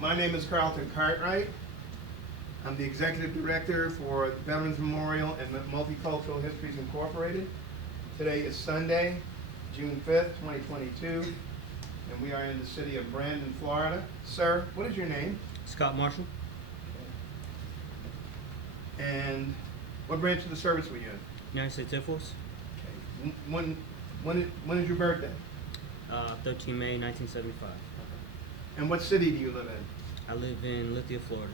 My name is Carlton Cartwright. I'm the Executive Director for Veterans Memorial and Multicultural Histories Incorporated. Today is Sunday, June 5th, 2022, and we are in the city of Brandon, Florida. Sir, what is your name? Scott Marshall. And what branch of the service were you in? United States Air Force. Okay. When is your birthday? 13 May 1975. And what city do you live in? I live in Lithia, Florida.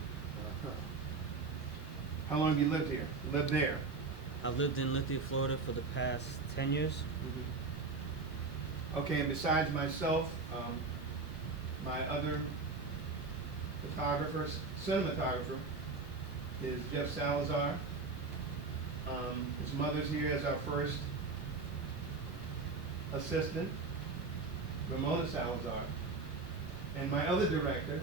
How long have you lived here? Lived there? I've lived in Lithia, Florida for the past 10 years. Okay, and besides myself, my other photographer, cinematographer, is Jeff Salazar. His mother's here as our first assistant, Ramona Salazar. And my other director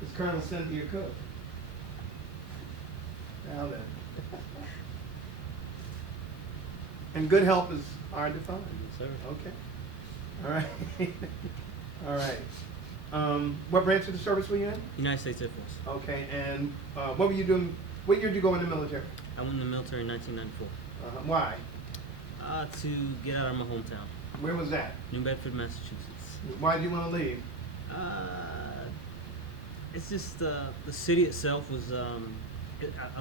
is Colonel Cynthia Cook. Now then. And good help is hard to find. Yes, sir. Okay. All right. All right. What branch of the service were you in? United States Air Force. Okay, and what were you doing? What year did you go in the military? I went in the military in 1994 Why? to get out of my hometown, Where was that? New Bedford, Massachusetts. Why did you want to leave? It's just the city itself was. I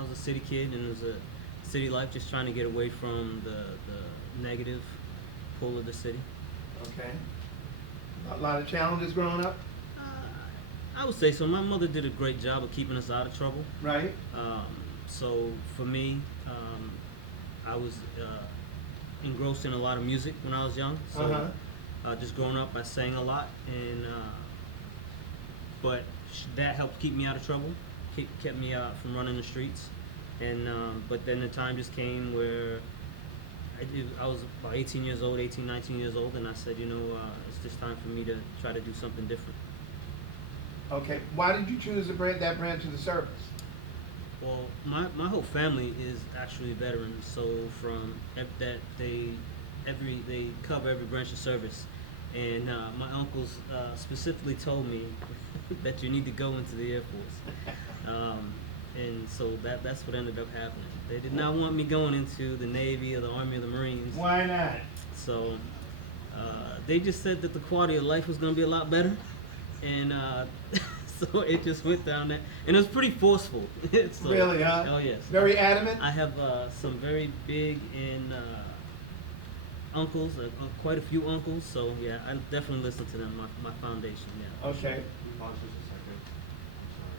was a city kid, and it was a city life, just trying to get away from the negative pull of the city. Okay. A lot of challenges growing up? I would say so. My mother did a great job of keeping us out of trouble. Right. So for me, I was engrossed in a lot of music when I was young. So just growing up, I sang a lot, and but that helped keep me out of trouble, kept me out from running the streets. And but then the time just came where I was about 18 years old, 18, 19 years old, and I said, it's just time for me to try to do something different. Okay. Why did you choose that branch of the service? Well, my whole family is actually veterans, so from they cover every branch of service, and my uncles specifically told me that you need to go into the Air Force, and so that's what ended up happening. They did not want me going into the Navy or the Army or the Marines. Why not? So they just said that the quality of life was going to be a lot better, and so it just went down there, and it was pretty forceful. So, Really, huh? Oh yes. Very adamant? I have some very big and uncles, quite a few uncles. So yeah, I definitely listen to them. My foundation. Yeah. Okay. Pause just a second. I'm sorry,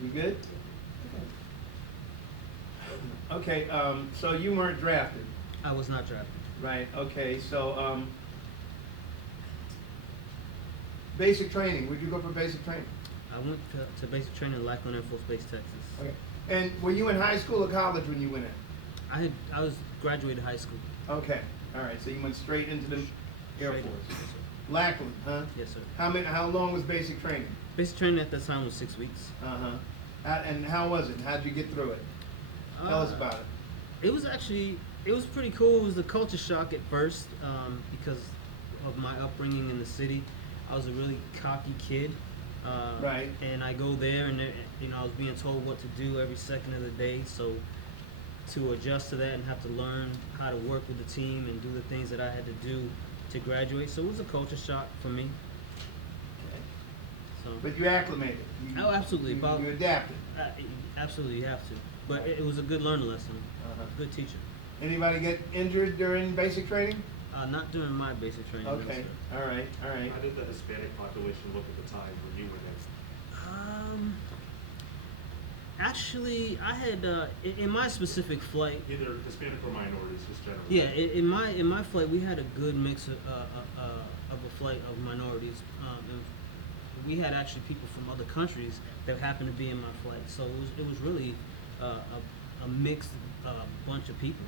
just You good? Okay, so you weren't drafted. I was not drafted. Right, okay, so basic training, where'd you go for basic training? I went to basic training in Lackland Air Force Base, Texas. Okay. And were you in high school or college when you went in? I was graduated high school. Okay, all right, so you went straight into the Air Straight in. Force. Yes, sir. Lackland, huh? Yes, sir. How long was basic training? Basic training at that time was 6 weeks. And how was it? How'd you get through it? Tell us about it. It was pretty cool. It was a culture shock at first because of my upbringing in the city. I was a really cocky kid. Right. And I go there, and I was being told what to do every second of the day. So to adjust to that and have to learn how to work with the team and do the things that I had to do to graduate. So it was a culture shock for me. Okay. So. But you acclimated. Oh, absolutely. You adapted. Absolutely, you have to. But it was a good learning lesson. Good teacher. Anybody get injured during basic training? Not during my basic training. Okay. No, All right. All right. How did the Hispanic population look at the time when you were there? Actually, I had in my specific flight. Either Hispanic or minorities, just generally. Yeah, in my flight, we had a good mix of a flight of minorities. And we had actually people from other countries that happened to be in my flight, so it was really a mixed bunch of people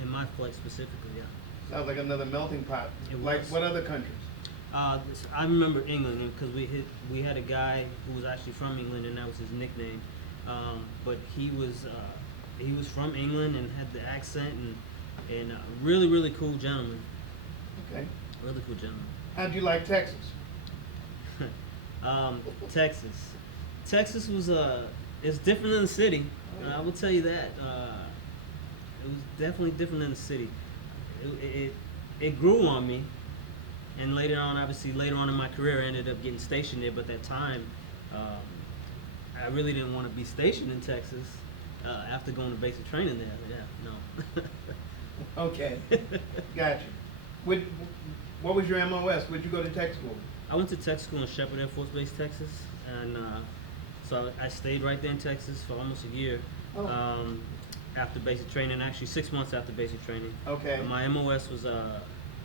in my flight specifically. Yeah. Sounds like another melting pot. It Like was. what other countries? I remember England because we had a guy who was actually from England, and that was his nickname. But he was he was from England and had the accent and really really cool gentleman. Okay. Really cool gentleman. How'd you like Texas? Texas. Texas was it's different than the city. I will tell you that. It was definitely different than the city. It grew on me, and later on, obviously, later on in my career, I ended up getting stationed there. But at that time, I really didn't want to be stationed in Texas after going to basic training there. Yeah, no. Okay. Gotcha. What was your MOS? Where'd you go to tech school? I went to tech school in Shepherd Air Force Base, Texas, and so I stayed right there in Texas for almost a year. Oh. After basic training, actually 6 months after basic training. Okay. My MOS was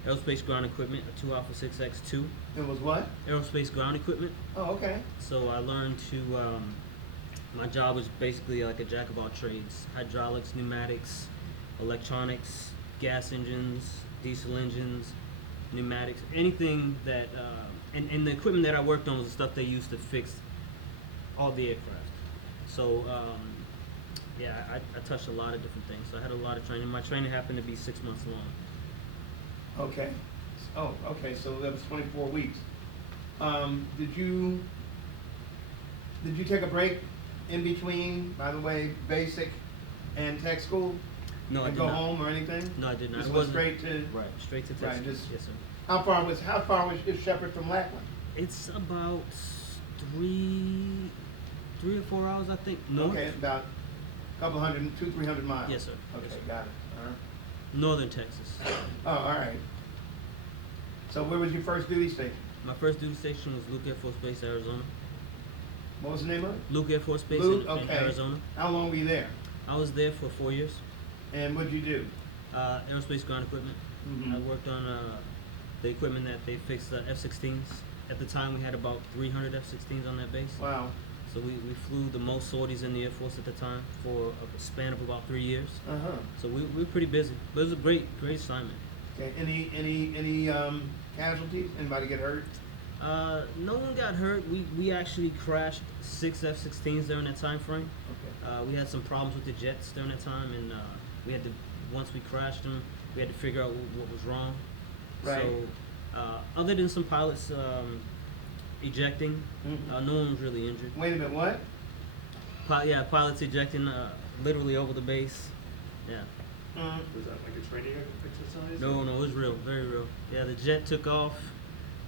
aerospace ground equipment, a 2 Alpha 6X2. It was what? Aerospace ground equipment. Oh, okay. So I learned to, my job was basically like a jack of all trades. Hydraulics, pneumatics, electronics, gas engines, diesel engines, pneumatics, anything that, and the equipment that I worked on was the stuff they used to fix all the aircraft. So, yeah, I touched a lot of different things. So I had a lot of training. My training happened to be 6 months long. Okay. Oh, okay. So that was 24 weeks. Did you take a break in between, by the way, basic and tech school? No, I and did go not. home or anything? No, I did not. Just It went wasn't- straight to. Right, straight to Right, Texas. just- Yes, sir. How far was Shepherd from Lackland? It's about 3 or 4 hours, I think. North. Okay, about a couple hundred, 200-300 miles. Yes, sir. Okay, Yes, sir. got it. Northern Texas. Oh, all right. So where was your first duty station? My first duty station was Luke Air Force Base, Arizona. What was the name of it? Luke Air Force Base Luke? in Okay. Arizona. How long were you there? I was there for 4 years. And what'd you do? Aerospace ground equipment. Mhm. I worked on the equipment that they fixed the F-16s. At the time, we had about 300 F-16s on that base. Wow. So we flew the most sorties in the Air Force at the time for a span of about 3 years. Uh-huh. So we were pretty busy. But it was a great assignment. Okay. Any casualties? Anybody get hurt? No one got hurt. We actually crashed 6 F-16s during that time frame. Okay. We had some problems with the jets during that time, and we had to, once we crashed them, we had to figure out what was wrong. Right. So, other than some pilots ejecting, Mhm. no one was really injured. Wait a minute, what? Yeah, pilots ejecting literally over the base. Yeah. Was that like a training exercise? No, it was real, very real. Yeah, the jet took off,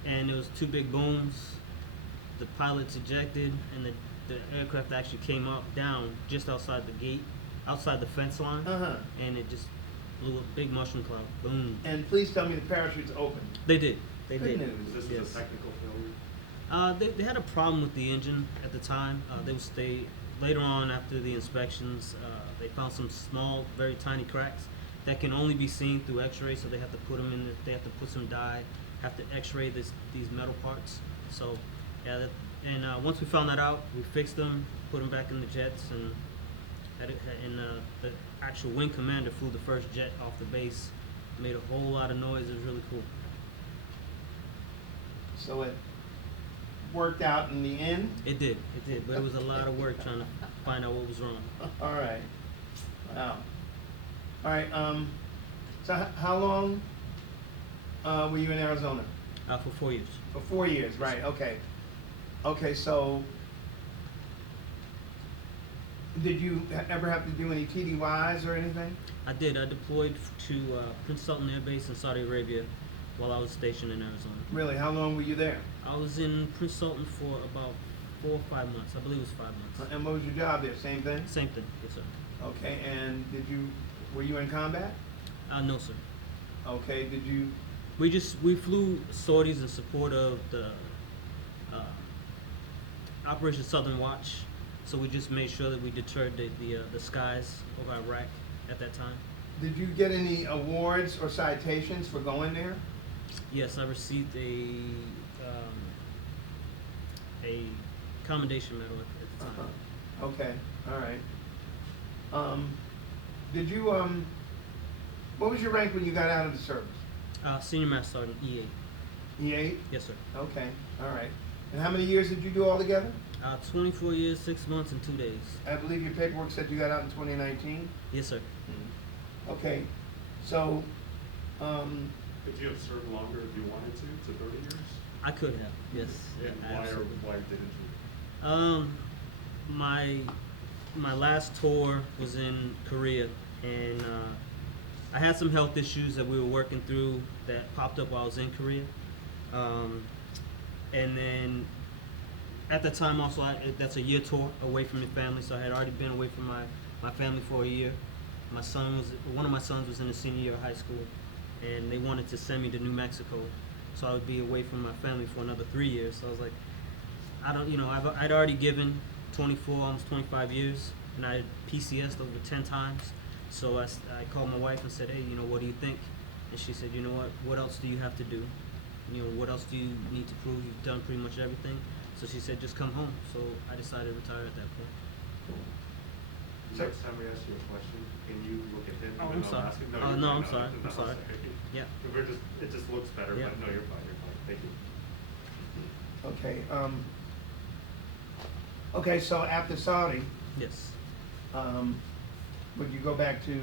and there was 2 big booms. The pilots ejected, and the aircraft actually came down just outside the gate, outside the fence line, Uh-huh. and it just blew a big mushroom cloud. Boom. And please tell me the parachutes open. They did. They Good did. news. This was Yes. a technical failure. They had a problem with the engine at the time. They later on after the inspections, they found some small, very tiny cracks that can only be seen through X-ray. So they have to put them in. They have to put some dye, have to X-ray these metal parts. So yeah, once we found that out, we fixed them, put them back in the jets, and the actual wing commander flew the first jet off the base. Made a whole lot of noise. It was really cool. So it worked out in the end? It did, but it was a lot of work trying to find out what was wrong. All right. Wow. All right. So how long were you in Arizona? For 4 years. For 4 years, right? Okay. Okay. So did you ever have to do any TDYs or anything? I did. I deployed to Prince Sultan Air Base in Saudi Arabia while I was stationed in Arizona. Really? How long were you there? I was in Prince Sultan for about 4 or 5 months. I believe it was 5 months. And what was your job there? Same thing? Same thing, yes sir. Okay. And were you in combat? No sir. Okay. Did you? We flew sorties in support of the Operation Southern Watch. So we just made sure that we deterred the skies over Iraq at that time. Did you get any awards or citations for going there? Yes, I received a commendation medal at the time. Okay, all right. Did you what was your rank when you got out of the service? Senior Master Sergeant E8. E8? Yes, sir. Okay, all right. And how many years did you do altogether? 24 years, 6 months, and 2 days. I believe your paperwork said you got out in 2019? Yes, sir. Okay, so, Could you have served longer if you wanted to 30 years? I could have, yes. And Absolutely. why didn't you? My last tour was in Korea, and I had some health issues that we were working through that popped up while I was in Korea. And then at the time also, that's a year tour away from the family, so I had already been away from my family for a year. One of my sons was in the senior year of high school, and they wanted to send me to New Mexico, so I would be away from my family for another 3 years. So I was like, I'd already given 24, almost 25 years, and I had PCS'd over 10 times. So I called my wife and said, hey, what do you think? And she said, you know what else do you have to do? What else do you need to prove? You've done pretty much everything. So she said, just come home. So I decided to retire at that point. Next time we ask you a question, can you look at him? Oh, even I'm though sorry. asking? Oh, you're no, fine. I'm sorry. I'm sorry. Yeah. It just looks better, Yeah. but no, you're fine. Thank you. okay, okay, so after Saudi, Yes. would you go back to,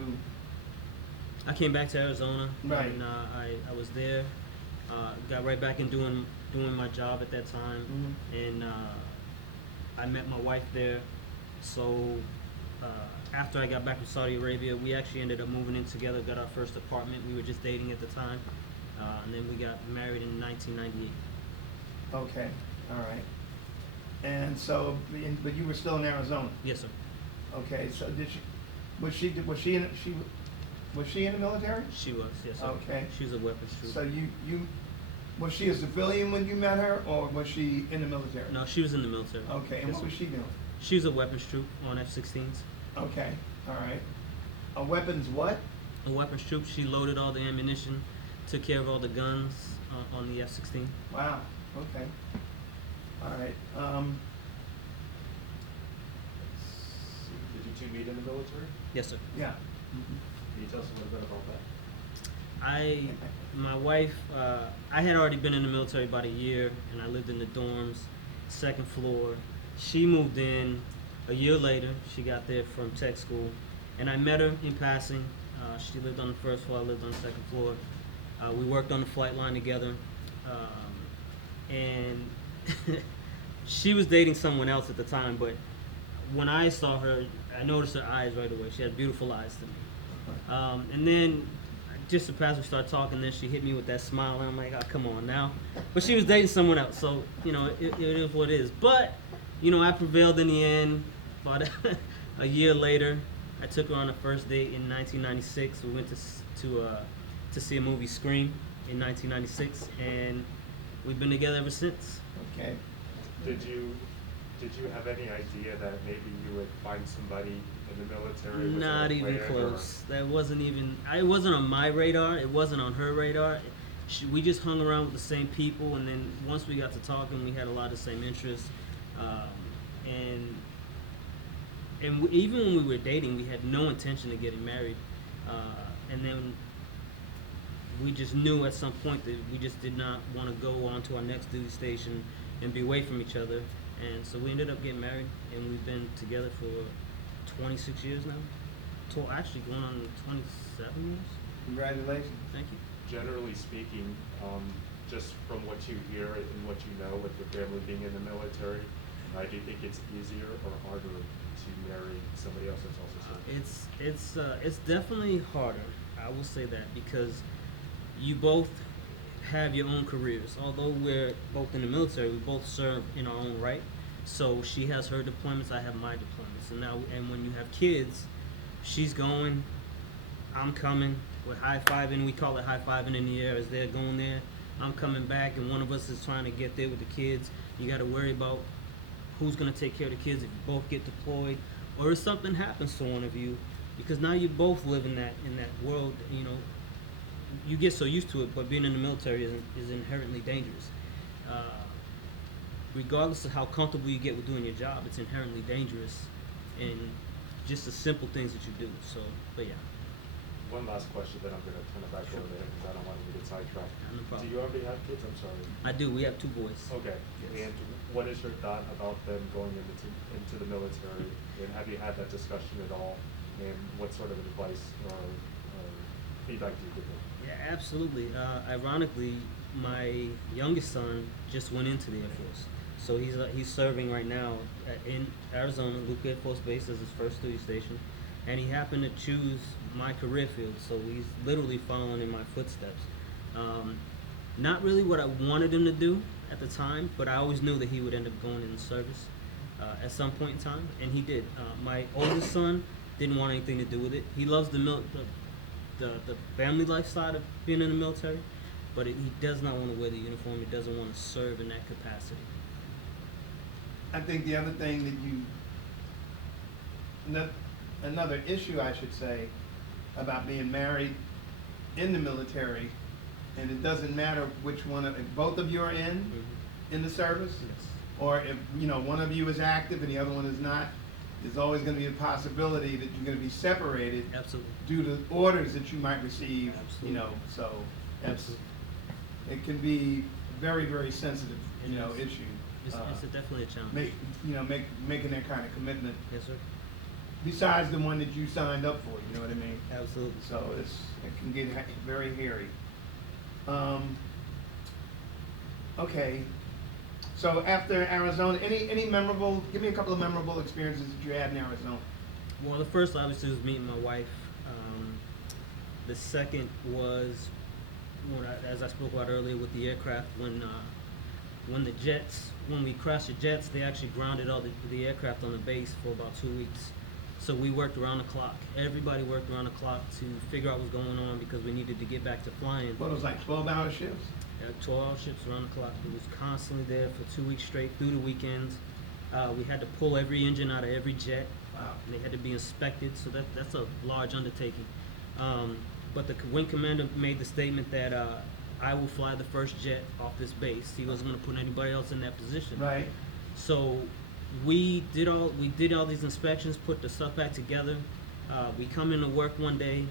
I came back to Arizona, Right. and I was there. Got right back in doing my job at that time, and I met my wife there. So after I got back from Saudi Arabia, we actually ended up moving in together. Got our first apartment. We were just dating at the time, and then we got married in 1998. okay, all right. And so, but you were still in Arizona? Yes, sir. Okay, so was she in the military? She was. Yes, sir. Okay. She was a weapons trooper. So was she a civilian when you met her, or was she in the military? No, she was in the military. Okay, and Yes, what was sir. she doing? She was a weapons troop on F-16s. Okay, all right. A weapons what? A weapons troop. She loaded all the ammunition, took care of all the guns on the F-16. Wow, okay. All right, Did you two meet in the military? Yes, sir. yeah. Can you tell us a little bit about that? My wife, I had already been in the military about a year, and I lived in the dorms, second floor. She moved in a year later. She got there from tech school, and I met her in passing. She lived on the first floor, I lived on the second floor. We worked on the flight line together, and she was dating someone else at the time, but when I saw her, I noticed her eyes right away. She had beautiful eyes to me. And then just as we started talking, then she hit me with that smile, and I'm like, oh, come on now. But she was dating someone else, so, it is what it is. But, I prevailed in the end. About a year later, I took her on a first date in 1996. We went to see a movie, Scream, in 1996, and we've been together ever since. Okay. Did you have any idea that maybe you would find somebody in the military? Was Not that even planned, close. That wasn't even. It wasn't on my radar. It wasn't on her radar. We just hung around with the same people, and then once we got to talking, we had a lot of the same interests. Even when we were dating, we had no intention of getting married. And then we just knew at some point that we just did not want to go on to our next duty station and be away from each other. And so we ended up getting married, and we've been together for 26 years now. Actually going on 27 years. Congratulations. Thank you. Generally speaking, just from what you hear and what you know with your family being in the military, do you think it's easier or harder to marry somebody else that's also serving? It's definitely harder. I will say that, because you both have your own careers. Although we're both in the military, we both serve in our own right. So she has her deployments, I have my deployments. And when you have kids, she's going, I'm coming. We're high-fiving. We call it high-fiving in the air as they're going there. I'm coming back, and one of us is trying to get there with the kids. You got to worry about who's going to take care of the kids if you both get deployed, or if something happens to one of you, because now you both live in that world. You get so used to it, but being in the military is inherently dangerous. Regardless of how comfortable you get with doing your job, it's inherently dangerous, and just the simple things that you do. So, but yeah. One last question, then I'm going to turn it back over to him because I don't want him to get sidetracked. No problem. Do you already have kids? I'm sorry. I do. We have 2 boys. Okay. Yes. And what is your thought about them going into the military? And have you had that discussion at all? And what sort of advice or feedback do you give them? Yeah, absolutely. Ironically, my youngest son just went into the Air Force. So he's serving right now in Arizona, Luke Air Force Base as his first duty station. And he happened to choose my career field, so he's literally following in my footsteps. Not really what I wanted him to do at the time, but I always knew that he would end up going in the service at some point in time, and he did. My oldest son didn't want anything to do with it. He loves the family life side of being in the military, but he does not want to wear the uniform. He doesn't want to serve in that capacity. I think the other thing that another issue, I should say, about being married in the military, and it doesn't matter which one if both of you are in the service, Yes. or if one of you is active and the other one is not, there's always going to be a possibility that you're going to be separated Absolutely. due to orders that you might receive. Absolutely. So that's, Absolutely. it can be very, very sensitive, It is. issue. It's definitely a challenge. Making that kind of commitment. Yes, sir. Besides the one that you signed up for, you know what I mean? Absolutely. So it can get very hairy. Okay. So after Arizona, any memorable? Give me a couple of memorable experiences that you had in Arizona. Well, the first obviously was meeting my wife. The second was as I spoke about earlier with the aircraft, when we crashed the jets, they actually grounded all the aircraft on the base for about 2 weeks. So we worked around the clock. Everybody worked around the clock to figure out what's going on because we needed to get back to flying. What was like 12-hour shifts? 12-hour shifts around the clock. It was constantly there for 2 weeks straight through the weekends. We had to pull every engine out of every jet. Wow. And they had to be inspected, so that's a large undertaking. But the wing commander made the statement that I will fly the first jet off this base. He wasn't going to put anybody else in that position. Right. So we did all these inspections, put the stuff back together. We come into work one day,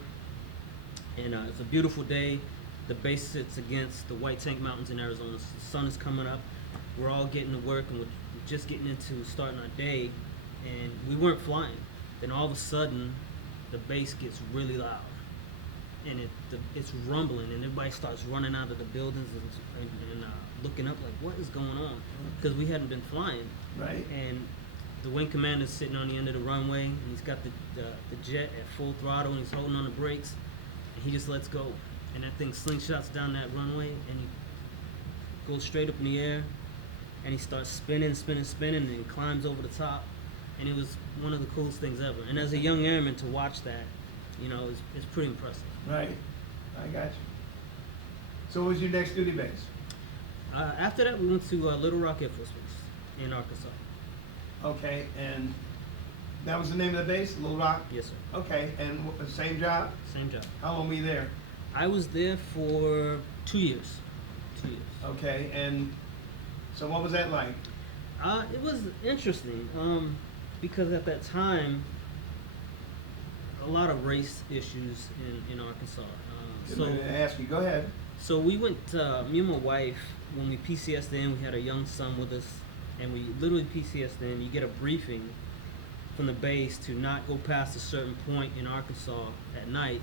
and it's a beautiful day. The base sits against the White Tank Mountains in Arizona. The sun is coming up. We're all getting to work, and we're just getting into starting our day, and we weren't flying. Then all of a sudden, the base gets really loud, and it's rumbling, and everybody starts running out of the buildings and looking up like, what is going on? Because we hadn't been flying. Right. And the wing commander's sitting on the end of the runway, and he's got the jet at full throttle, and he's holding on the brakes, and he just lets go. And that thing slingshots down that runway, and he goes straight up in the air, and he starts spinning, and then climbs over the top. And it was one of the coolest things ever. And as a young airman, to watch that, it's pretty impressive. Right. I got you. So what was your next duty base? After that, we went to Little Rock Air Force Base in Arkansas. Okay, and that was the name of the base, Little Rock? Yes, sir. Okay, and the same job? Same job. How long were you there? I was there for 2 years. 2 years. Okay, and so what was that like? It was interesting because at that time, a lot of race issues in Arkansas. Didn't I ask you? Go ahead. So we went, me and my wife, when we PCS'd in, we had a young son with us, and we literally PCS'd in. You get a briefing from the base to not go past a certain point in Arkansas at night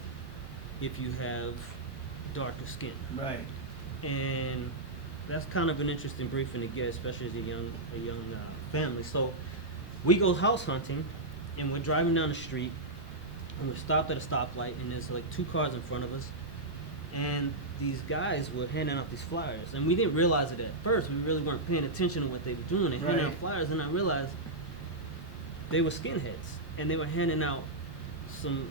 if you have darker skin. Right. And that's kind of an interesting briefing to get, especially as a young family. So we go house hunting, and we're driving down the street, and we're stopped at a stoplight, and there's like 2 cars in front of us, and these guys were handing out these flyers, and we didn't realize it at first. We really weren't paying attention to what they were doing. They handed out flyers, and I realized they were skinheads, and they were handing out some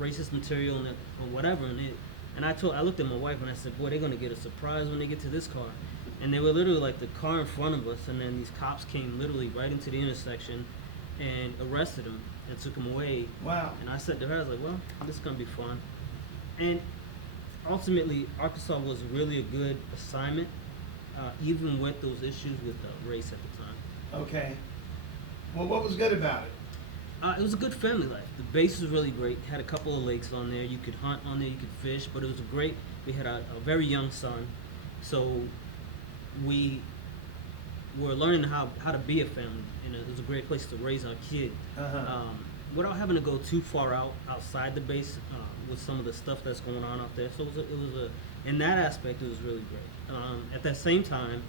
racist material or whatever, and I looked at my wife and I said, boy, they're gonna get a surprise when they get to this car. And they were literally like the car in front of us, and then these cops came literally right into the intersection and arrested him and took him away. Wow. And I said to her, I was like, well, this is gonna be fun. And ultimately, Arkansas was really a good assignment, even with those issues with race at the time. Okay. Well, what was good about it? It was a good family life. The base was really great. Had a couple of lakes on there. You could hunt on there. You could fish. But it was great. We had a very young son, so we were learning how to be a family, and it was a great place to raise our kid. Without having to go too far outside the base with some of the stuff that's going on out there. So it was in that aspect, it was really great. At that same time,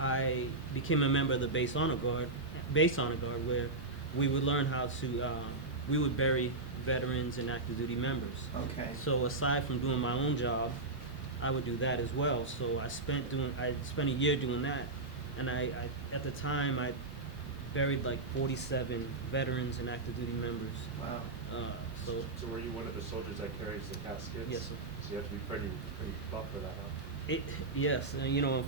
I became a member of the base honor guard, where we would learn how to we would bury veterans and active duty members. Okay. So aside from doing my own job, I would do that as well. So I spent a year doing that, and I at the time I buried like 47 veterans and active duty members. Wow. So were you one of the soldiers that carries the caskets? Yes, sir. So you have to be pretty buff for that, huh? Yes, you know,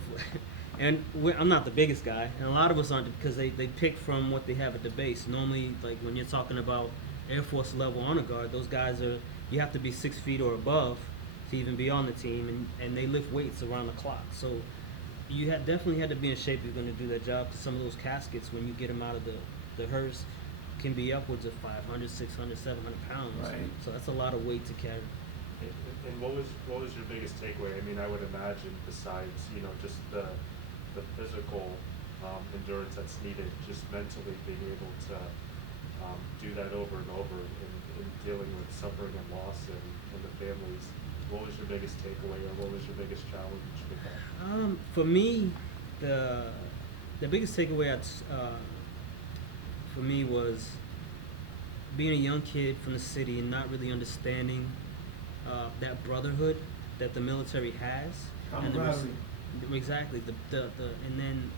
and I'm not the biggest guy, and a lot of us aren't because they pick from what they have at the base. Normally, like when you're talking about Air Force level honor guard, those guys you have to be 6 feet or above to even be on the team, and they lift weights around the clock. So you definitely had to be in shape if you're going to do that job. Because some of those caskets, when you get them out of the hearse, can be upwards of 500, 600, 700 pounds. Right. So that's a lot of weight to carry. And what was your biggest takeaway? I mean, I would imagine besides just the physical endurance that's needed, just mentally being able to do that over and over in dealing with suffering and loss and the families. What was your biggest takeaway, or what was your biggest challenge with that? For me, the biggest takeaway for me was being a young kid from the city and not really understanding that brotherhood that the military has. Exactly. And then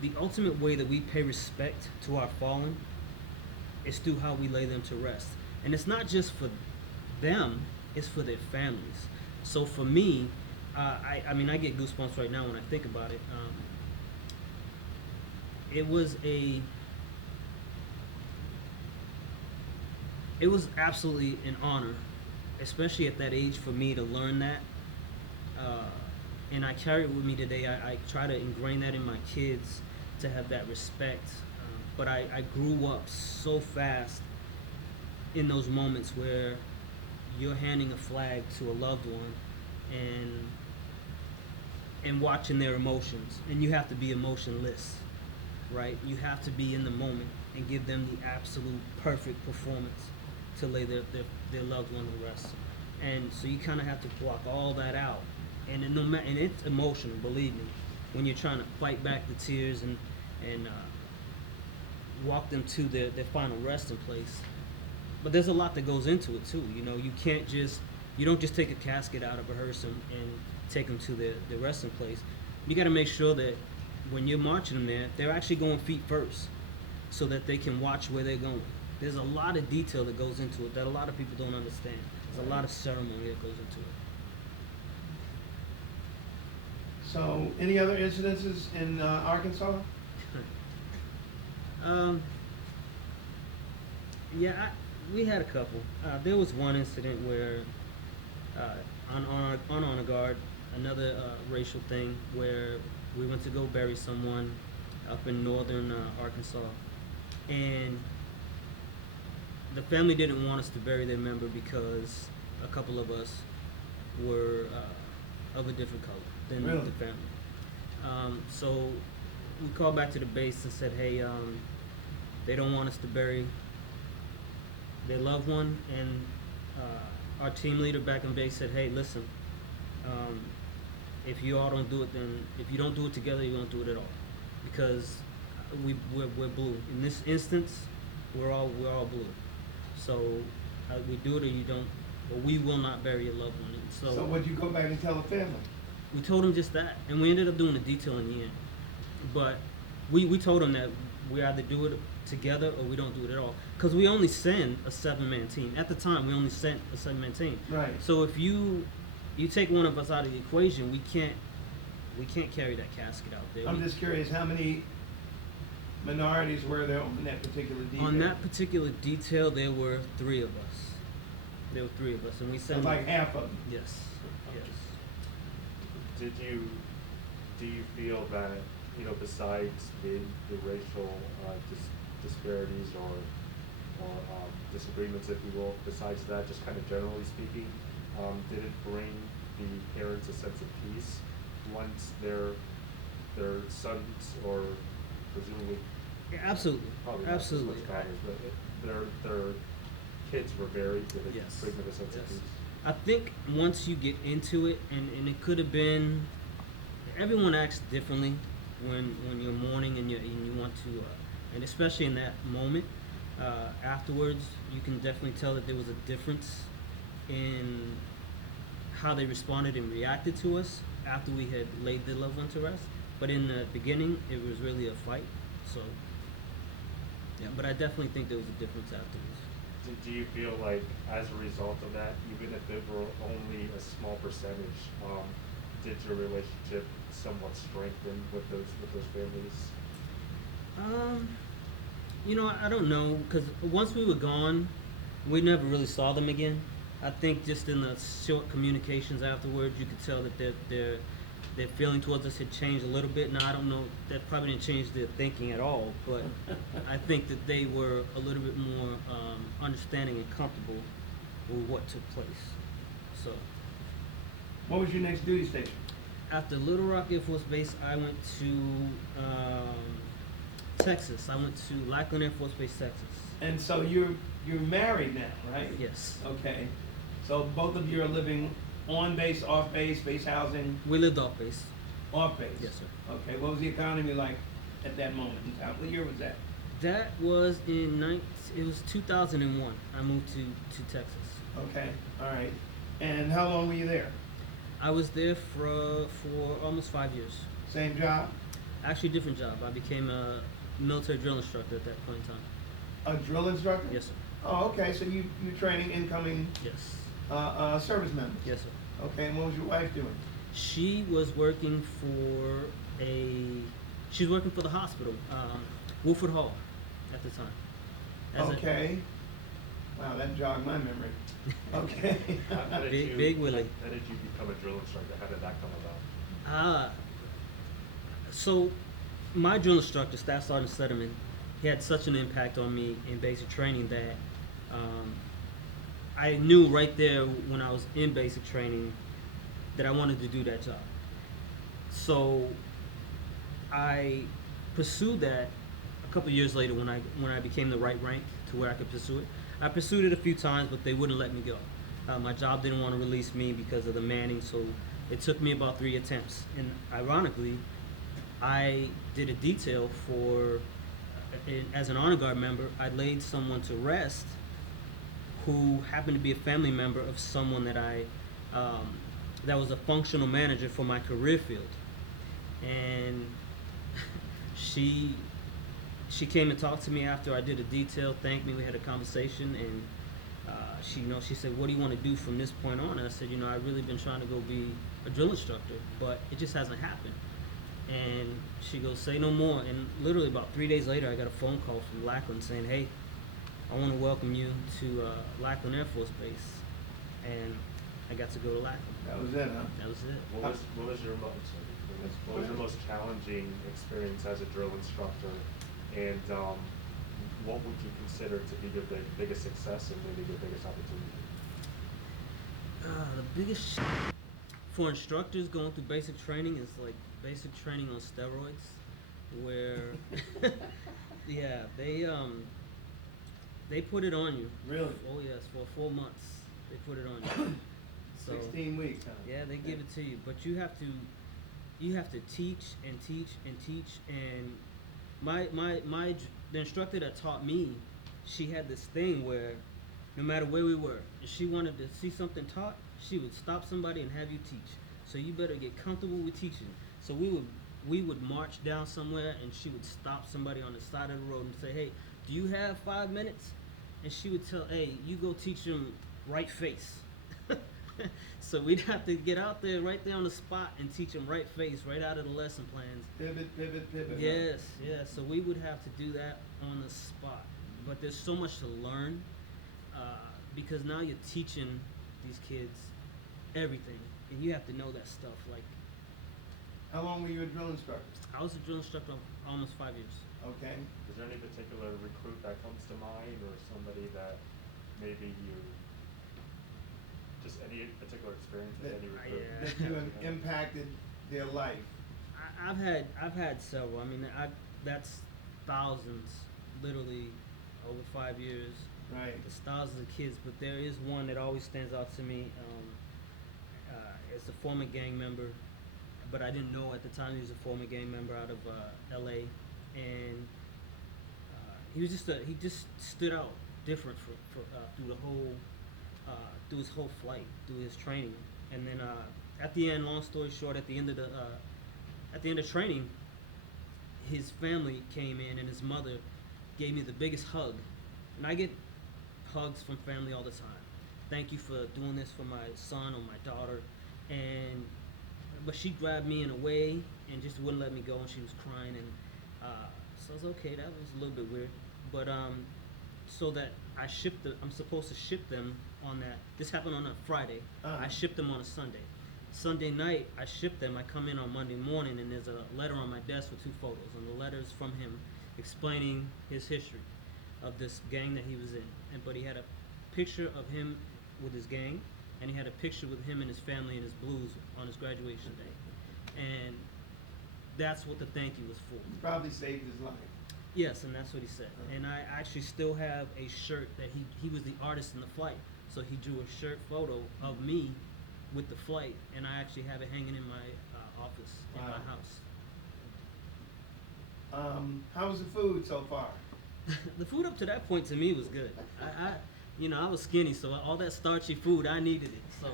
the ultimate way that we pay respect to our fallen is through how we lay them to rest. And it's not just for them, it's for their families. So for me, I mean, I get goosebumps right now when I think about it. It was absolutely an honor, especially at that age, for me to learn that. And I carry it with me today. I try to ingrain that in my kids to have that respect. But I grew up so fast in those moments where you're handing a flag to a loved one and watching their emotions, and you have to be emotionless, right? You have to be in the moment and give them the absolute perfect performance to lay their loved one to rest. And so you kind of have to block all that out, and it's emotional, believe me, when you're trying to fight back the tears and walk them to their final resting place. But there's a lot that goes into it too. You don't just take a casket out of a hearse and take them to their resting place. You got to make sure that when you're marching them there, they're actually going feet first, so that they can watch where they're going. There's a lot of detail that goes into it that a lot of people don't understand. There's a lot of ceremony that goes into it. So, any other incidences in Arkansas? Yeah, we had a couple. There was one incident where on honor guard, another racial thing, where we went to go bury someone up in northern Arkansas, and the family didn't want us to bury their member because a couple of us were of a different color than the family. So we called back to the base and said, hey, they don't want us to bury their loved one, and our team leader back in base said, hey, listen, if you all don't do it, then if you don't do it together, you won't do it at all, because we're blue. In this instance, we're all blue. So we do it or you don't, but we will not bury your loved one. So would you go back and tell the family? We told them just that, and we ended up doing a detail in the end. But we told them that we either do it together or we don't do it at all, because we only send a 7-man team. At the time, we only sent a 7-man team. Right. So if you take one of us out of the equation, we can't carry that casket out there. I'm just curious, how many minorities were there on that particular detail? On that particular detail, there were 3 of us. And we sent like half of them. Yes. Yes. Do you feel that besides the racial disparities or disagreements, if you will, besides that, just kind of generally speaking, did it bring the parents a sense of peace once their sons, or presumably Yeah, absolutely, probably not as absolutely. much daughters, but their kids were married, did it Yes. bring them a sense of Yes. peace? I think once you get into it, and it could have been, everyone acts differently when you're mourning and you want to, and especially in that moment, afterwards, you can definitely tell that there was a difference in how they responded and reacted to us after we had laid the loved one to rest. But in the beginning, it was really a fight. So, yeah, but I definitely think there was a difference afterwards. Do you feel like, as a result of that, even if it were only a small percentage, did your relationship somewhat strengthen with those families? I don't know, because once we were gone, we never really saw them again. I think just in the short communications afterwards, you could tell that their feeling towards us had changed a little bit. Now, I don't know, that probably didn't change their thinking at all, but I think that they were a little bit more understanding and comfortable with what took place. So, What was your next duty station? after Little Rock Air Force Base, I went to Texas. I went to Lackland Air Force Base, Texas. And so you're married now, right? Yes. Okay. So both of you are living on base, off base, base housing, We lived off base. off base? Yes, sir. Okay. What was the economy like at that moment in time? What year was that? That was it was 2001. I moved to Texas. Okay. All right. And how long were you there? I was there for almost 5 years. Same job? Actually, different job. I became a military drill instructor at that point in time. A drill instructor? Yes, sir. Oh, okay. So you training incoming Yes. service members? Yes, sir. Okay. And what was your wife doing? She was working for the hospital, Wolford Hall, at the time. Okay. Wow, that jogged my memory. Okay. How did Big Willie. How did you become a drill instructor? How did that come about? So my drill instructor, Staff Sergeant Sutterman, he had such an impact on me in basic training that I knew right there when I was in basic training that I wanted to do that job. So I pursued that a couple years later when I became the right rank to where I could pursue it. I pursued it a few times, but they wouldn't let me go. My job didn't want to release me because of the manning, so it took me about 3 attempts. And ironically, I did a detail as an honor guard member, I laid someone to rest who happened to be a family member of someone that that was a functional manager for my career field. And she came and talked to me after I did a detail, thanked me, we had a conversation, and she said, "What do you want to do from this point on?" And I said, I've really been trying to go be a drill instructor, but it just hasn't happened. And she goes, "Say no more." And literally about 3 days later, I got a phone call from Lackland saying, "Hey, I want to welcome you to Lackland Air Force Base." And I got to go to Lackland. That was it, huh? That was it. What was your most challenging experience as a drill instructor, and what would you consider to be your biggest success and maybe your biggest opportunity? The biggest for instructors going through basic training is like basic training on steroids, where yeah, they put it on you. Really? Oh yes, for 4 months they put it on you. So 16 weeks, huh? yeah, they give it to you, but you have to teach and teach and teach. And the instructor that taught me, she had this thing where no matter where we were, if she wanted to see something taught, she would stop somebody and have you teach. So you better get comfortable with teaching. So we would march down somewhere, and she would stop somebody on the side of the road and say, "Hey, do you have 5 minutes?" And she would tell, "Hey, you go teach them right face." So we'd have to get out there right there on the spot and teach them right face, right out of the lesson plans. Pivot. Yes, yes. So we would have to do that on the spot. But there's so much to learn because now you're teaching these kids everything, and you have to know that stuff. Like How long were you a drill instructor? I was a drill instructor almost 5 years. Okay. Is there any particular recruit that comes to mind, or somebody that maybe you, just any particular experience with any recruit? Yeah. That you impacted their life. I've had several. I mean, that's thousands, literally, over 5 years. Right. There's thousands of kids, but there is one that always stands out to me. As a former gang member, but I didn't know at the time he was a former gang member out of L.A. and he just stood out different through the whole through his whole flight, through his training, and then at the end, long story short, at the end of training, his family came in and his mother gave me the biggest hug, and I get hugs from family all the time. Thank you for doing this for my son or my daughter, but she grabbed me in a way and just wouldn't let me go, and she was crying, and so I was okay. That was a little bit weird, but so that I'm supposed to ship them on that. This happened on a Friday. Uh-huh. I shipped them on a Sunday. Sunday night, I shipped them. I come in on Monday morning, and there's a letter on my desk with 2 photos, and the letter's from him explaining his history of this gang that he was in. But he had a picture of him with his gang, and he had a picture with him and his family and his blues on his graduation day. And that's what the thank you was for. Probably saved his life. Yes, and that's what he said. And I actually still have a shirt that he was the artist in the flight. So he drew a shirt photo of me with the flight, and I actually have it hanging in my office in my house. How was the food so far? The food up to that point to me was good. I was skinny, so all that starchy food, I needed it. So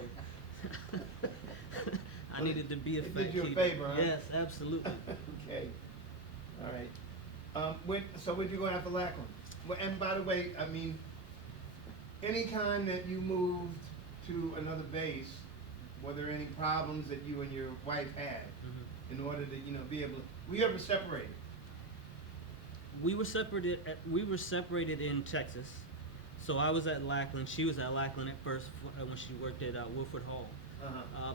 I needed to be a fat kid. It did you a favor, huh? Yes, absolutely. Okay. All right. So where'd you go after Lackland? Well, and by the way, I mean, any time that you moved to another base, were there any problems that you and your wife had in order to, be able to? Were you ever separated? We were separated in Texas. So I was at Lackland. She was at Lackland at first when she worked at Wilford Hall.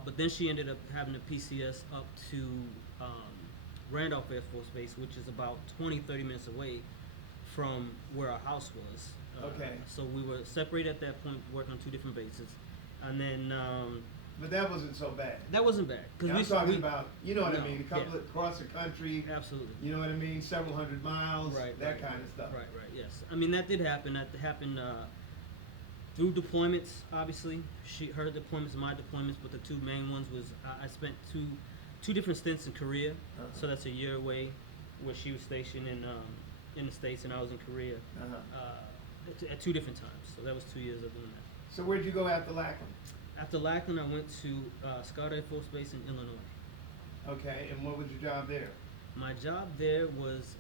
But then she ended up having a PCS up to Randolph Air Force Base, which is about 20-30 minutes away from where our house was. Okay. So we were separated at that point, working on 2 different bases. And then... but that wasn't so bad. That wasn't bad. I'm talking about, you know what I mean, a couple yeah. across the country. Absolutely. You know what I mean? Several hundred miles, that kind of stuff. Right, yes. I mean, that did happen. That happened through deployments, obviously. Her deployments and my deployments, but the 2 main ones was I spent two different stints in Korea. So that's a year away, where she was stationed in the States and I was in Korea at 2 different times. So that was 2 years of doing that. So where'd you go after Lackland? After Lackland, I went to Scott Air Force Base in Illinois. Okay, and what was your job there? My job there was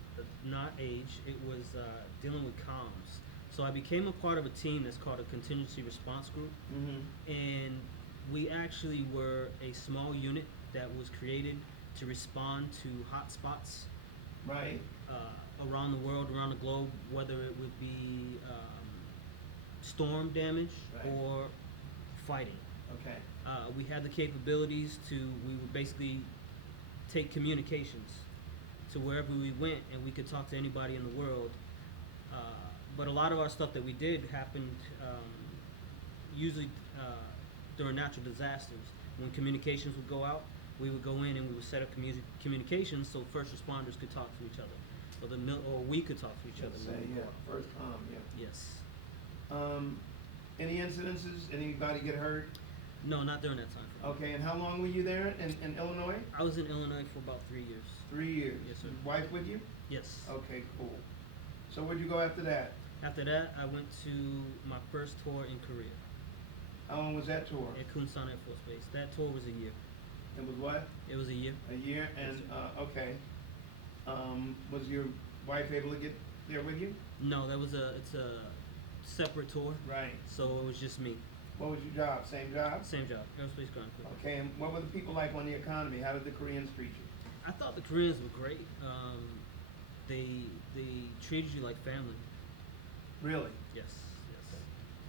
not age, it was dealing with comms. So I became a part of a team that's called a Contingency Response Group. And we actually were a small unit that was created to respond to hotspots around the world, around the globe, whether it would be storm damage or fighting. Okay. We had the capabilities we would basically take communications to wherever we went, and we could talk to anybody in the world. But a lot of our stuff that we did happened usually during natural disasters. When communications would go out, we would go in and we would set up communications so first responders could talk to each other, or we could talk to each other. First comm, Yes. Any incidences? Anybody get hurt? No, not during that time frame. Okay, and how long were you there in Illinois? I was in Illinois for about 3 years. 3 years. Yes, sir. Wife with you? Yes. Okay, cool. So where'd you go after that? After that, I went to my first tour in Korea. How long was that tour? At Kunsan Air Force Base. That tour was a year. It was what? It was a year. A year, and okay. Was your wife able to get there with you? No, it's a separate tour. Right. So it was just me. What was your job? Same job? Same job. Aerospace ground crew. Okay, and what were the people like on the economy? How did the Koreans treat you? I thought the Koreans were great. They treated you like family. Really? Yes.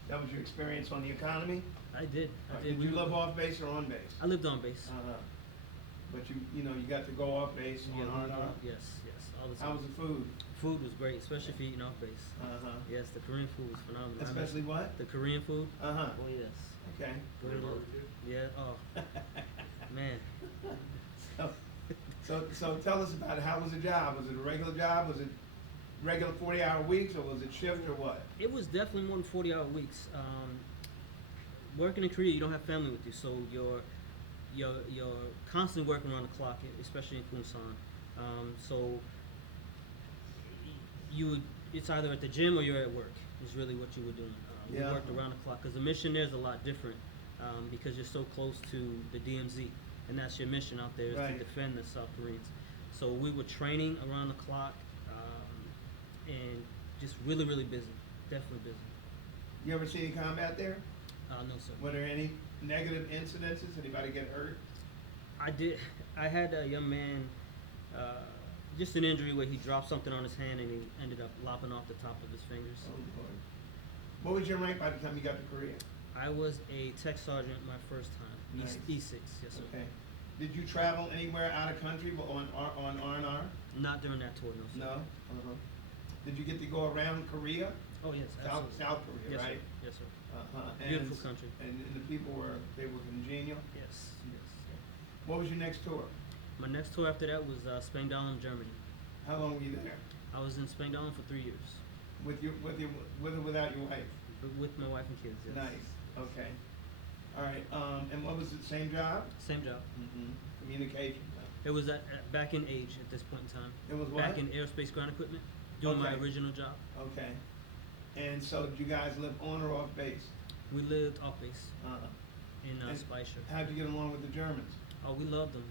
That was your experience on the economy? I did. Did you live off base or on base? I lived on base. But you got to go off base Yeah, on R&R. yes, all the time. How was the food? Food was great, especially if you're eating off base. Yes, the Korean food was phenomenal. Especially what? The Korean food. Oh yes. Okay. Great little- Yeah. Oh man. So tell us about it. How was the job? Was it a regular job? Was it regular 40-hour weeks, or was it shift, or what? It was definitely more than 40-hour weeks. Working in Korea, you don't have family with you, so you're constantly working around the clock, especially in Kunsan. So it's either at the gym or you're at work. Is really what you were doing. We Yeah. worked around the clock because the mission there is a lot different because you're so close to the DMZ, and that's your mission out there is Right. to defend the South Koreans. So we were training around the clock and just really, really busy. Definitely busy. You ever see any combat there? No, sir. Were there any negative incidences? Anybody get hurt? I did. I had a young man, just an injury where he dropped something on his hand and he ended up lopping off the top of his fingers. Oh, Lord. What was your rank by the time you got to Korea? I was a tech sergeant my first time. Nice. E6, yes sir. Okay. Did you travel anywhere out of country on R&R? Not during that tour, no sir. No. Did you get to go around Korea? Oh yes, absolutely. South Korea, Yes, right? sir. Yes, sir. And, Beautiful country. And the people were congenial. Yes, yes. What was your next tour? My next tour after that was Spangdahlem, Germany. How long were you there? I was in Spangdahlem for 3 years. With or without your wife? With my wife and kids, yes. Nice. Okay. All right. And what was it? Same job? Same job. Communication. It was back in age at this point in time. It was what? Back in aerospace ground equipment, doing my Okay. original job. Okay. And so, did you guys live on or off base? We lived off base in And Speicher. How'd you get along with the Germans? Oh, we loved them.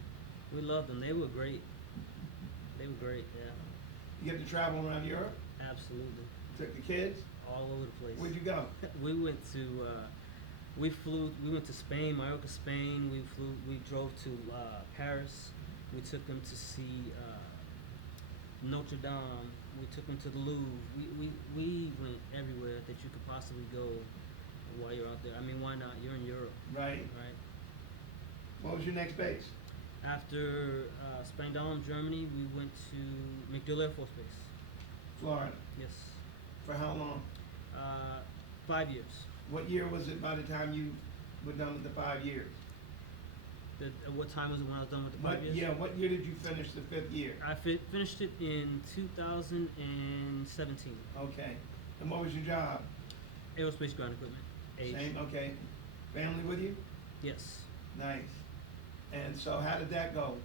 We loved them. They were great. They were great. Yeah, You get to travel around Europe? absolutely. Took the kids? All over the place. Where'd you go? We went to. We went to Spain, Mallorca, Spain. We drove to Paris. We took them to see Notre Dame. We took them to the Louvre. We went everywhere that you could possibly go while you're out there. I mean, why not? You're in Europe, Right. right? What was your next base? After Spangdahlem, Germany, we went to MacDill Air Force Base. Florida. Yes. For how long? 5 years. What year was it by the time you were done with the 5 years? What time was it when I was done with the 5 years? Yeah, what year did you finish the 5th year? I finished it in 2017. Okay. And what was your job? Aerospace ground equipment. Age. Same, okay. Family with you? Yes. Nice. And so how did that go?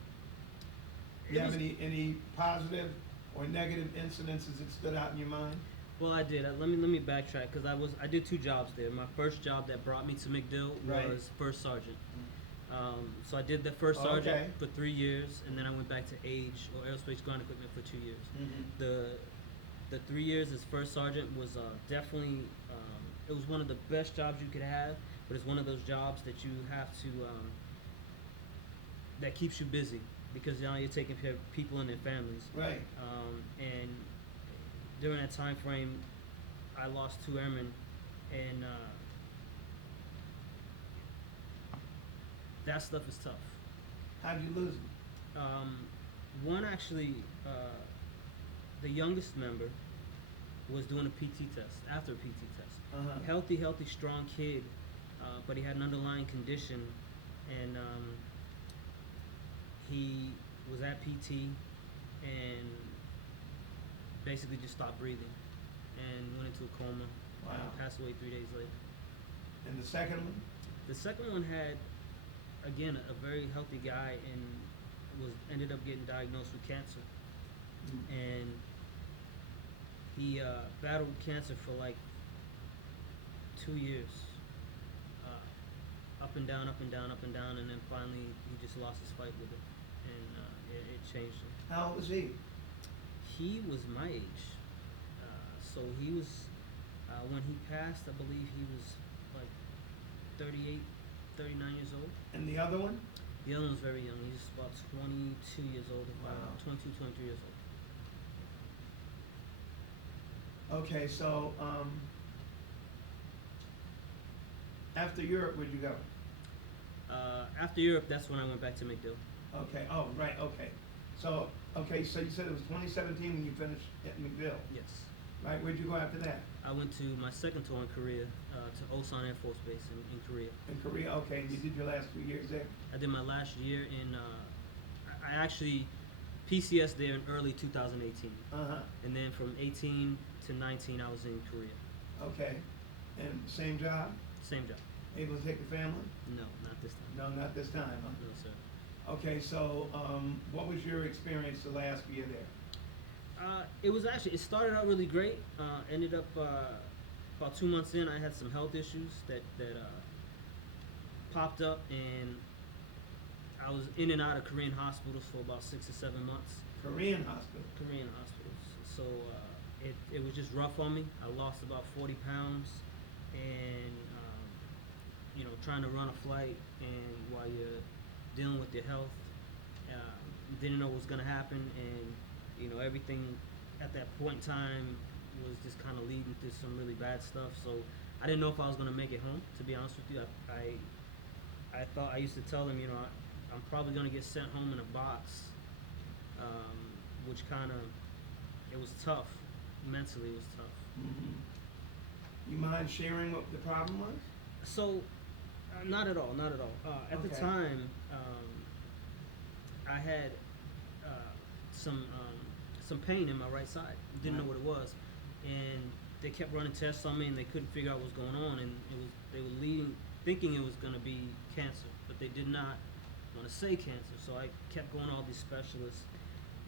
It You have was- any positive or negative incidences that stood out in your mind? Well, I did. Let me backtrack because I did 2 jobs there. My first job that brought me to MacDill Right. was first sergeant. So I did the first Okay. sergeant for 3 years, and then I went back to Age or Aerospace ground equipment for 2 years. The 3 years as first sergeant was definitely it was one of the best jobs you could have, but it's one of those jobs that you have to that keeps you busy because now you're taking care of people and their families. Right. And during that time frame, I lost 2 airmen, and that stuff is tough. How'd you lose them? One actually, the youngest member was doing a PT test, after a PT test. Healthy, strong kid, but he had an underlying condition, and he was at PT and basically just stopped breathing and went into a coma. Wow. And passed away 3 days later. And the second one? The second one had, again, a very healthy guy and ended up getting diagnosed with cancer. And he battled cancer for like 2 years. Up and down, and then finally he just lost his fight with it. And it changed him. How old was he? He was my age. So he was, when he passed, I believe he was like 38, 39 years old. And the other one? The other one's very young. He's about 22 years old, Wow. 22, 23 years old. Okay, so after Europe, where'd you go? After Europe, that's when I went back to MacDill. Okay, oh, right, okay. So, okay, so you said it was 2017 when you finished at McDill, Yes. right? Where'd you go after that? I went to my second tour in Korea, to Osan Air Force Base in Korea. In Korea, okay, and you did your last 2 years there? I did my last year in, I actually PCS there in early 2018. Uh-huh, And then from 18 to 19, I was in Korea. okay. And same job? Same job. Able to take the family? No, not this time. No, not this time, huh? No, sir. Okay, so, what was your experience the last year there? It was actually, it started out really great. Ended up, about 2 months in, I had some health issues that popped up, and I was in and out of Korean hospitals for about 6 or 7 months. Korean hospital? Korean hospitals. So it was just rough on me. I lost about 40 pounds, and trying to run a flight, and while you're dealing with your health, didn't know what was gonna happen, and everything at that point in time was just kind of leading to some really bad stuff. So I didn't know if I was gonna make it home. To be honest with you, I thought, I used to tell them, I'm probably gonna get sent home in a box, which kind of, it was tough. Mentally, it was tough. Mm-hmm. You mind sharing what the problem was? So, not at all, not at all. At the Okay. time, I had some pain in my right side. Didn't know Right. what it was, and they kept running tests on me, and they couldn't figure out what was going on. And they were thinking it was going to be cancer, but they did not want to say cancer. So I kept going to all these specialists,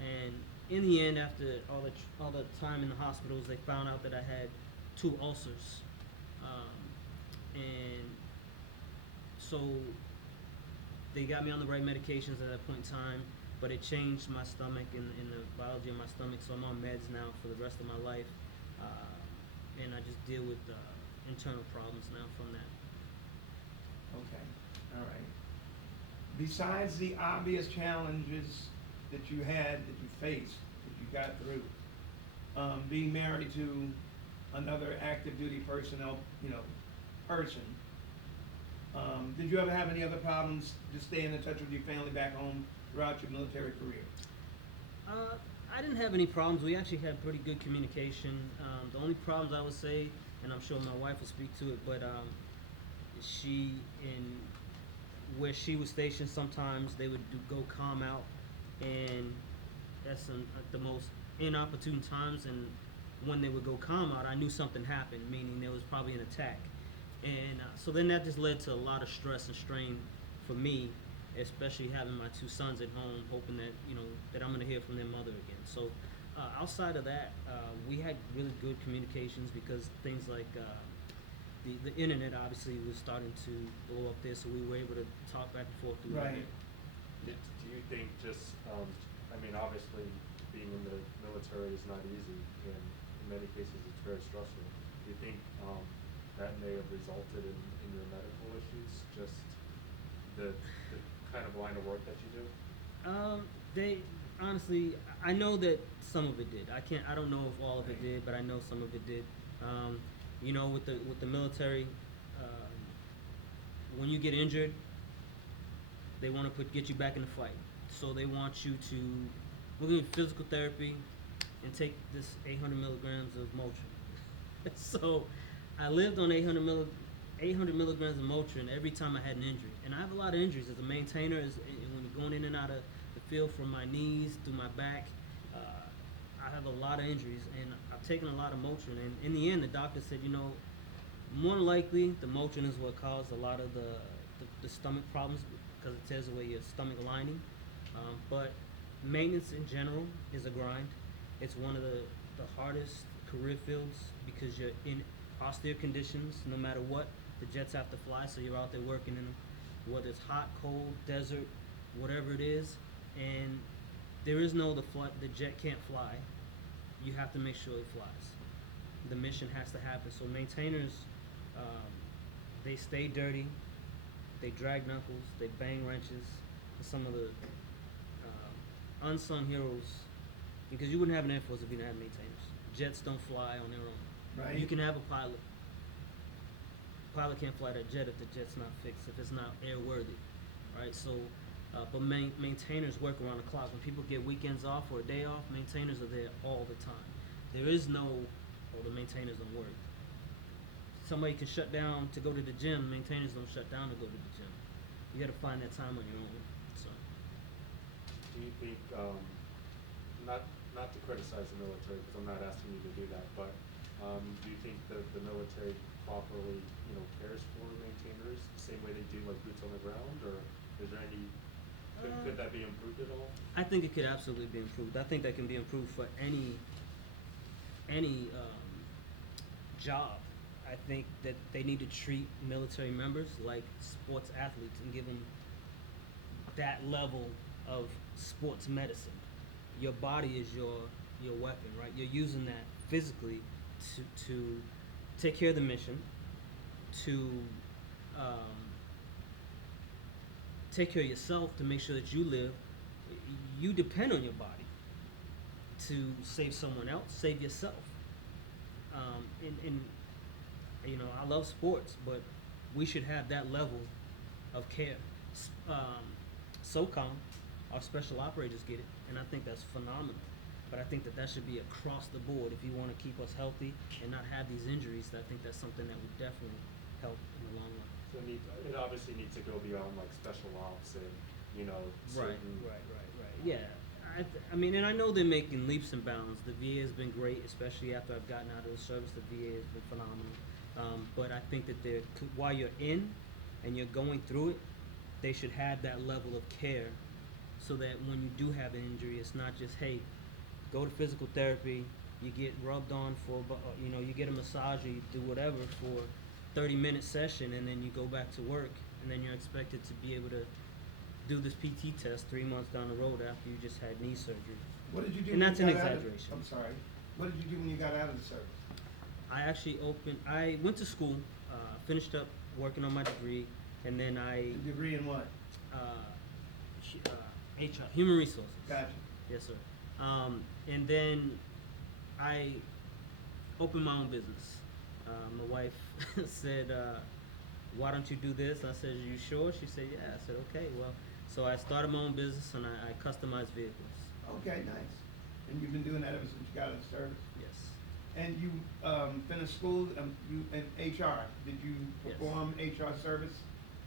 and in the end, after all the time in the hospitals, they found out that I had 2 ulcers, and so they got me on the right medications at that point in time, but it changed my stomach and the biology of my stomach, so I'm on meds now for the rest of my life, and I just deal with internal problems now from that. Okay, all right. Besides the obvious challenges that you had, that you faced, that you got through, being married to another active duty personnel, person, did you ever have any other problems just staying in touch with your family back home throughout your military career? I didn't have any problems. We actually had pretty good communication. The only problems I would say, and I'm sure my wife will speak to it, but where she was stationed, sometimes they would go calm out, and that's the most inopportune times. And when they would go calm out, I knew something happened, meaning there was probably an attack. And so then that just led to a lot of stress and strain for me, especially having my 2 sons at home, hoping that that I'm going to hear from their mother again. So outside of that, we had really good communications, because things like the internet obviously was starting to blow up there, so we were able to talk back and forth through Right. that. Do you think just, obviously being in the military is not easy, and in many cases it's very stressful. Do you think that may have resulted in your medical issues, just the kind of line of work that you do? They honestly, I know that some of it did. I don't know if all of it did, but I know some of it did. With the military, when you get injured, they want to get you back in the fight. So they want you to, we're doing physical therapy and take this 800 milligrams of Motrin. So I lived on 800 milligrams of Motrin every time I had an injury. And I have a lot of injuries as a maintainer, when you're going in and out of the field, from my knees through my back. I have a lot of injuries, and I've taken a lot of Motrin. And in the end, the doctor said, more than likely the Motrin is what caused a lot of the stomach problems, because it tears away your stomach lining. But maintenance in general is a grind. It's one of the hardest career fields, because you're in austere conditions no matter what. The jets have to fly, so you're out there working in them, whether it's hot, cold, desert, whatever it is. And there is no the jet can't fly. You have to make sure it flies. The mission has to happen. So maintainers, they stay dirty, they drag knuckles, they bang wrenches. Some of the unsung heroes, because you wouldn't have an Air Force if you didn't have maintainers. Jets don't fly on their own. Right. You can have a pilot. Pilot can't fly that jet if the jet's not fixed, if it's not airworthy, right? So But maintainers work around the clock. When people get weekends off or a day off, maintainers are there all the time. There is no, oh, the maintainers don't work. Somebody can shut down to go to the gym. Maintainers don't shut down to go to the gym. You got to find that time on your own. So. Do you think, not to criticize the military, because I'm not asking you to do that, but do you think that the military properly, cares for maintainers the same way they do like boots on the ground, or is there any, could that be improved at all? I think it could absolutely be improved. I think that can be improved for any job. I think that they need to treat military members like sports athletes and give them that level of sports medicine. Your body is your weapon, right? You're using that physically to take care of the mission, to take care of yourself, to make sure that you live. You depend on your body to save someone else, save yourself. I love sports, but we should have that level of care. SOCOM, our special operators get it, and I think that's phenomenal. But I think that should be across the board if you want to keep us healthy and not have these injuries. I think that's something that would definitely help in the long run. So it obviously needs to go beyond like special ops and certain. Right. Yeah, and I know they're making leaps and bounds. The VA has been great, especially after I've gotten out of the service. The VA has been phenomenal. But I think that while you're in and you're going through it, they should have that level of care, so that when you do have an injury, it's not just, hey, go to physical therapy, you get rubbed on you get a massage, or you do whatever for 30-minute session, and then you go back to work, and then you're expected to be able to do this PT test 3 months down the road after you just had knee surgery. What did you do? And that's an when you got out of- exaggeration. I'm sorry. What did you do when you got out of the service? I went to school, finished up working on my degree, and then A degree in what? HR, human resources. Gotcha. Yes, sir. And then I opened my own business. My wife said, why don't you do this? I said, you sure? She said, yeah. I said, okay, well. So I started my own business, and I customized vehicles. Okay, nice. And you've been doing that ever since you got out of the service? Yes. And you finished school you in HR. Did you Yes. perform HR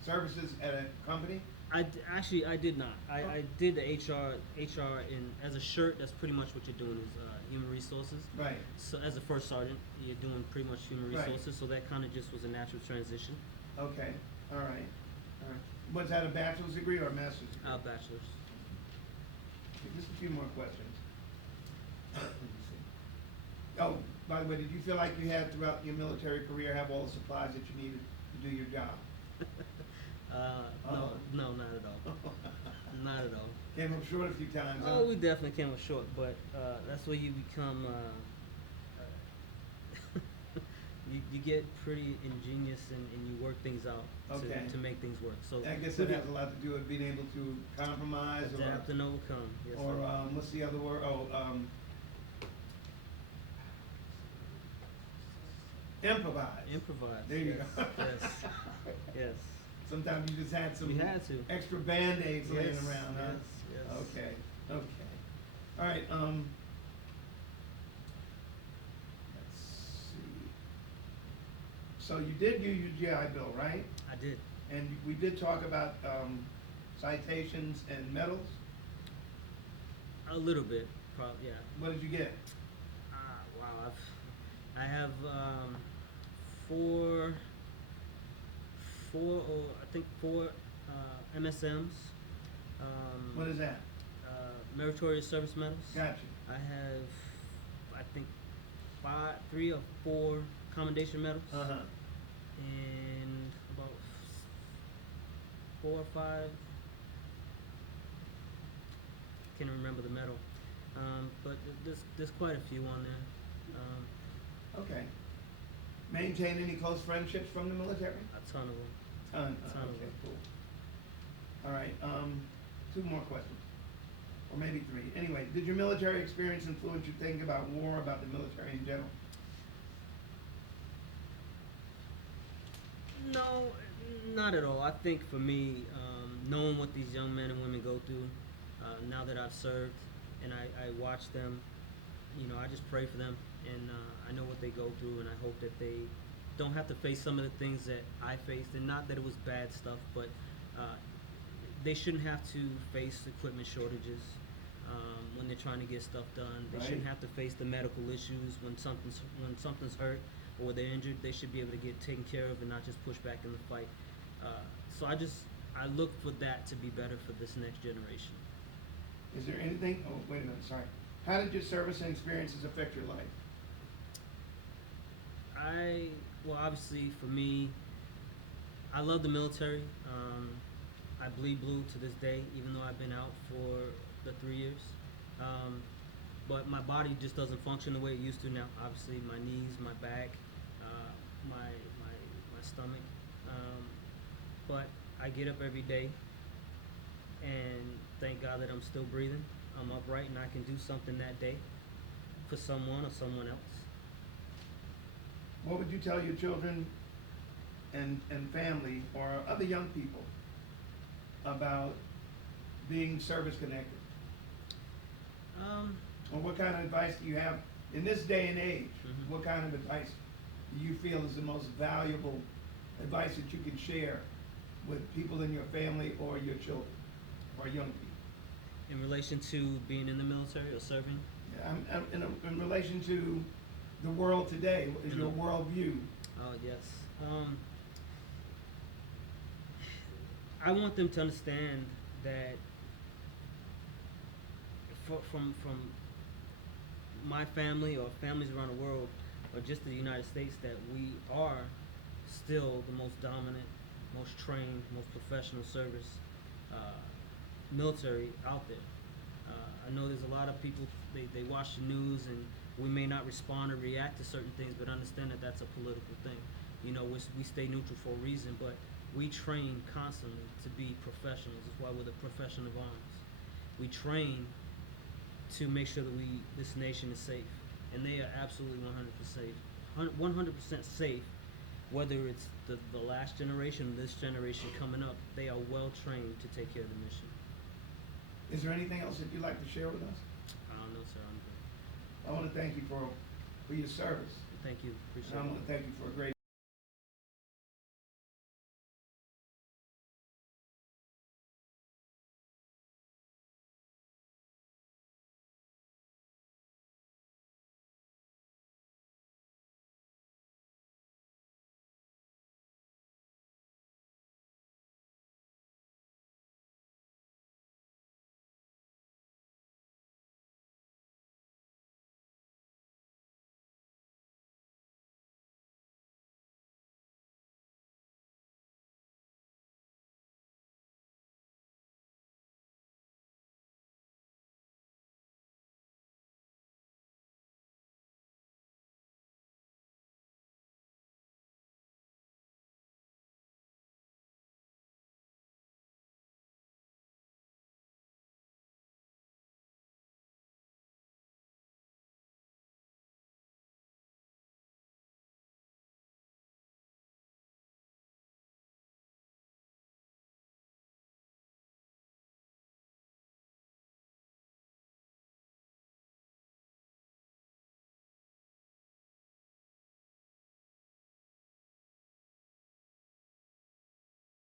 services at a company? I did not. I did the HR as a shirt. That's pretty much what you're doing is human resources. Right. So as a first sergeant, you're doing pretty much human Right. resources. So that kind of just was a natural transition. Okay. All right. Was that a bachelor's degree or a master's degree? Bachelor's. Okay, just a few more questions. Let me see. Oh, by the way, did you feel like you had throughout your military career have all the supplies that you needed to do your job? No, not at all. Not at all. Came up short a few times. Oh, we definitely came up short, but that's where you become. You get pretty ingenious and you work things out Okay. to make things work. So I guess that has a lot to do with being able to compromise adapt and overcome. Yes, or sir. what's the other word? Improvise. Improvise. There you yes. go. Yes. Yes. Sometimes you just had some You had to. extra Band-Aids laying Yes, around, huh? yes, yes. Okay. All right. Let's see. So you did do your GI Bill, right? I did. And we did talk about citations and medals. A little bit, probably. Yeah. What did you get? Wow. I have four MSMs. What is that? Meritorious service medals. Gotcha. I have, I think, 3 or 4 commendation medals. Uh-huh. And about 4 or 5. Can't remember the medal. But there's quite a few on there. Okay. Maintain any close friendships from the military? A ton of them. Ton of okay, them. cool. All right, 2 more questions. Or maybe 3. Anyway, did your military experience influence you think about war, about the military in general? No, not at all. I think for me, knowing what these young men and women go through, now that I've served and I watch them, I just pray for them, and I know what they go through, and I hope that they don't have to face some of the things that I faced, and not that it was bad stuff, but they shouldn't have to face equipment shortages when they're trying to get stuff done. They shouldn't have to face the medical issues when something's hurt or they're injured. They should be able to get taken care of and not just push back in the fight. So I look for that to be better for this next generation. Is there anything, oh, wait a minute, sorry. How did your service and experiences affect your life? Well, obviously for me, I love the military. I bleed blue to this day, even though I've been out for the 3 years. But my body just doesn't function the way it used to now. Obviously, my knees, my back, my stomach. But I get up every day, and thank God that I'm still breathing. I'm upright, and I can do something that day for someone or someone else. What would you tell your children and family or other young people about being service connected? Or what kind of advice do you have in this day and age? Mm-hmm. What kind of advice do you feel is the most valuable advice that you can share with people in your family or your children or young people? In relation to being in the military or serving? Yeah, in relation to the world today, is your worldview? Oh, yes. I want them to understand that from my family or families around the world or just the United States, that we are still the most dominant, most trained, most professional service military out there. I know there's a lot of people, they watch the news and we may not respond or react to certain things, but understand that that's a political thing. We stay neutral for a reason, but we train constantly to be professionals. That's why we're the profession of arms. We train to make sure that this nation is safe, and they are absolutely 100% safe. Whether it's the last generation, this generation coming up, they are well trained to take care of the mission. Is there anything else that you'd like to share with us? I don't know, sir. I'm good. I want to thank you for your service. Thank you. Appreciate And I it. want to thank you for a great